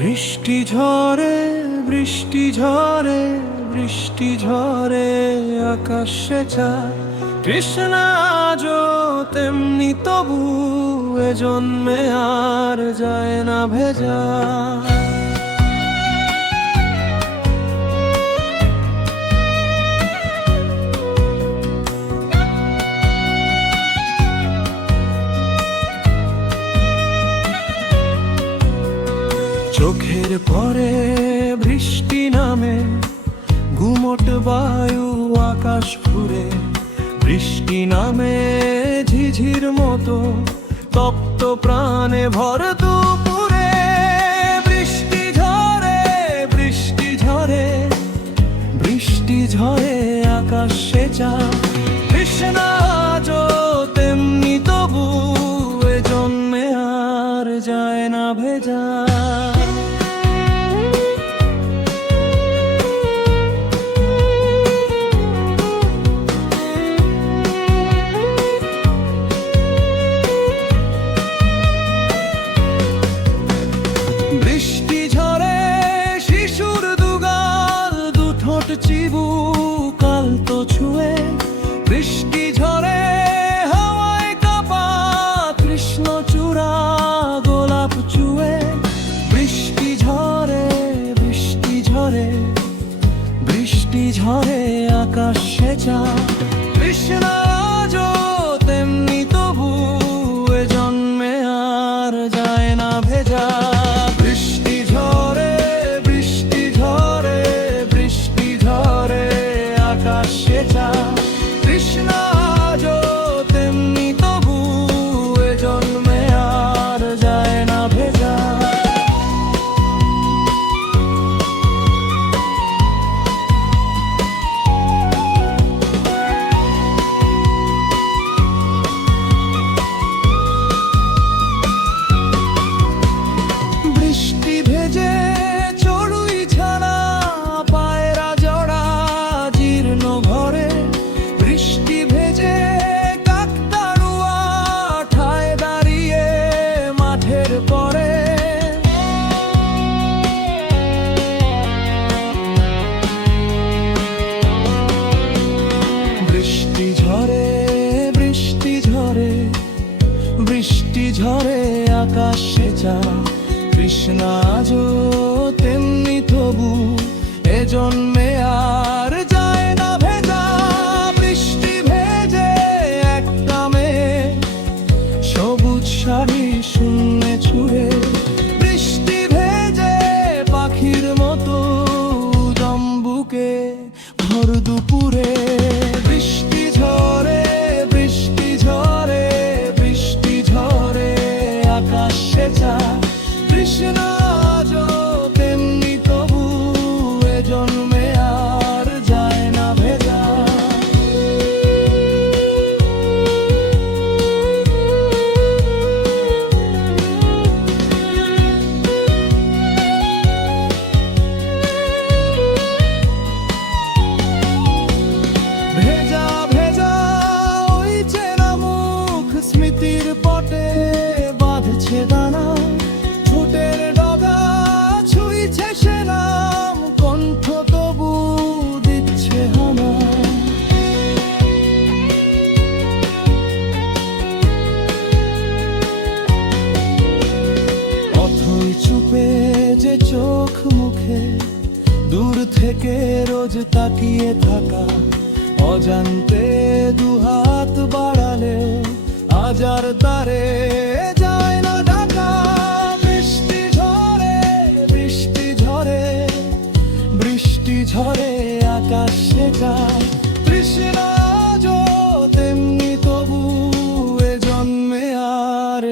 বৃষ্টি ঝরে বৃষ্টি ঝরে বৃষ্টি ঝরে আকাশে চায় কৃষ্ণা আজও তেমনি তবু এ জন্মে আর যায় না ভেজা। চোখের পরে বৃষ্টি নামে ঘুমট বায়ু আকাশ ফুরে বৃষ্টি নামে ঝিঝির মতো তপ্ত প্রাণে ভর দুপুরে। বৃষ্টি ঝরে বৃষ্টি ঝরে বৃষ্টি ঝরে আকাশে চায় কৃষ্ণা আজও তেমনি তবু এ জন্মে আর যায় না ভেজা। বৃষ্টি ঝরে শিশুর দুগাল দুঠোঁট চিবুক আলতো ছুঁয়ে বৃষ্টি ঝরে হাওয়ায় কাঁপা কৃষ্ণচূড়া গোলাপ চুয়ে। বৃষ্টি ঝরে বৃষ্টি ঝরে বৃষ্টি ঝরে আকাশে চায় কৃষ্ণা আজও তেমনি তবু এ জন্মে আর যায় না ভেজা। কৃষ্ণা আজও তেমনি তবু এ জন্মে আর যায় না ভেজা। বৃষ্টি ভেজে চড়ুই ছানা পায়রা জড়া জীর্ণ ঘরে বৃষ্টি ভেজে কাকতাড়ুয়া ঠায় দাঁড়িয়ে মাঠের পরে। বৃষ্টি ঝরে বৃষ্টি ঝরে বৃষ্টি ঝরে আকাশে চায় কৃষ্ণা আজও তেমনি তবু এ জন্মে আর যায় না ভেজা। বৃষ্টি ভেজে একটা মেয়ে সবুজ শাড়ি শূন্যে ছুঁড়ে বৃষ্টি ভেজে পাখির মতো জম্বুকে ভর দুপুরে। বৃষ্টি ঝরে বৃষ্টি ঝরে বৃষ্টি ঝরে আকাশে চায় কৃষ্ণা আজও তেমনি তবু এ জন্মে আর যায় না ভেজা। ভেজা ভেজা ওই চেনা মুখ স্মৃতির পটে বাঁধছে দানা ঠোঁটের ডগা ছুঁইছে সে নাম কণ্ঠ তবু দিচ্ছে হানা। অথই চুপে যে চোখ মুখে দূর থেকে রোজ তাকিয়ে থাকা অজান্তে দুহাত বাড়ালে আজ আর তারে যায় না ঢাকা। বৃষ্টি ঝরে বৃষ্টি ঝরে বৃষ্টি ঝরে আকাশে চায় কৃষ্ণা আজও তেমনি তবু এ জন্মে আর